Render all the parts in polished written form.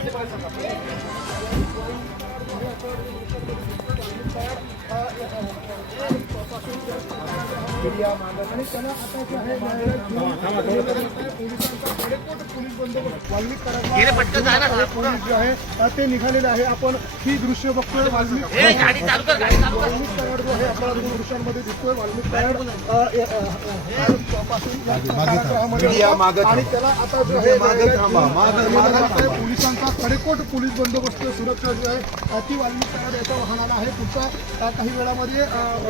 आणि त्याला आता जे आहे पोलीस बंदोबस्त वाल्मिक कराड पोलीस जे आहे ते निघालेले आहे. आपण ही दृश्य बघतोय. वाल्मिक कराड जो आहे आपल्याला दोन दृश्यांमध्ये दिसतोय. वाल्मिक कराड आणि त्याला आता जो आहे पोलिसांचा कडेकोट पोलीस बंदोबस्त सुरक्षा जी आहे ती वाल्मिक कराड याच्या वाहनाला आहे. पुढच्या काही वेळामध्ये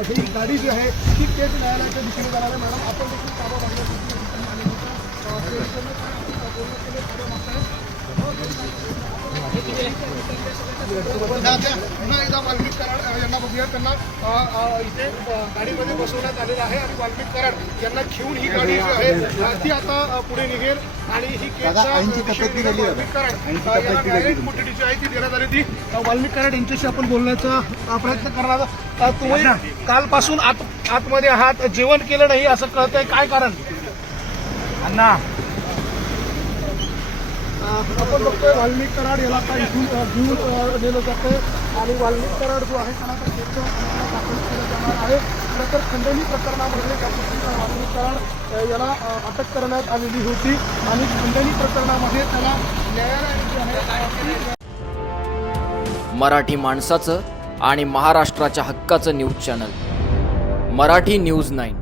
ही गाडी जी आहे ती केस न्यायालयाच्या दिशेने जाणार आहे. मॅडम आपण देखील ताबा मागण्यासाठी पुन्हा एकदा वाल्मिक कराड यांना बघूया. त्यांना इथे गाडीमध्ये बसवण्यात आलेलं आहे आणि वाल्मिक कराड यांना घेऊन ही गाडी जी आहे ती आता पुढे निघेल आणि ही केस वाल्मिक कराड यांना डायरेक्ट कोठडी जी आहे ती देण्यात आली होती. वाल्मिक कराड यांच्याशी आपण बोलण्याचा प्रयत्न करणार. तुम्ही कालपासून आतमध्ये आहात, जेवण केलं नाही असं कळतंय, काय कारण? अण्णा आपण बघतोय वाल्मिक कराड याला आता इथून घेऊन नेलं जातंय आणि वाल्मिक कराड जो आहे त्याला दाखल केलं जाणार आहे. खरं तर खंडणी प्रकरणामध्ये वाल्मिक कराड याला अटक करण्यात आलेली होती आणि खंडणी प्रकरणामध्ये त्याला न्यायालयाने जे आहे मराठी माणसाचं आणि महाराष्ट्राच्या हक्काचं न्यूज चॅनल मराठी न्यूज 9.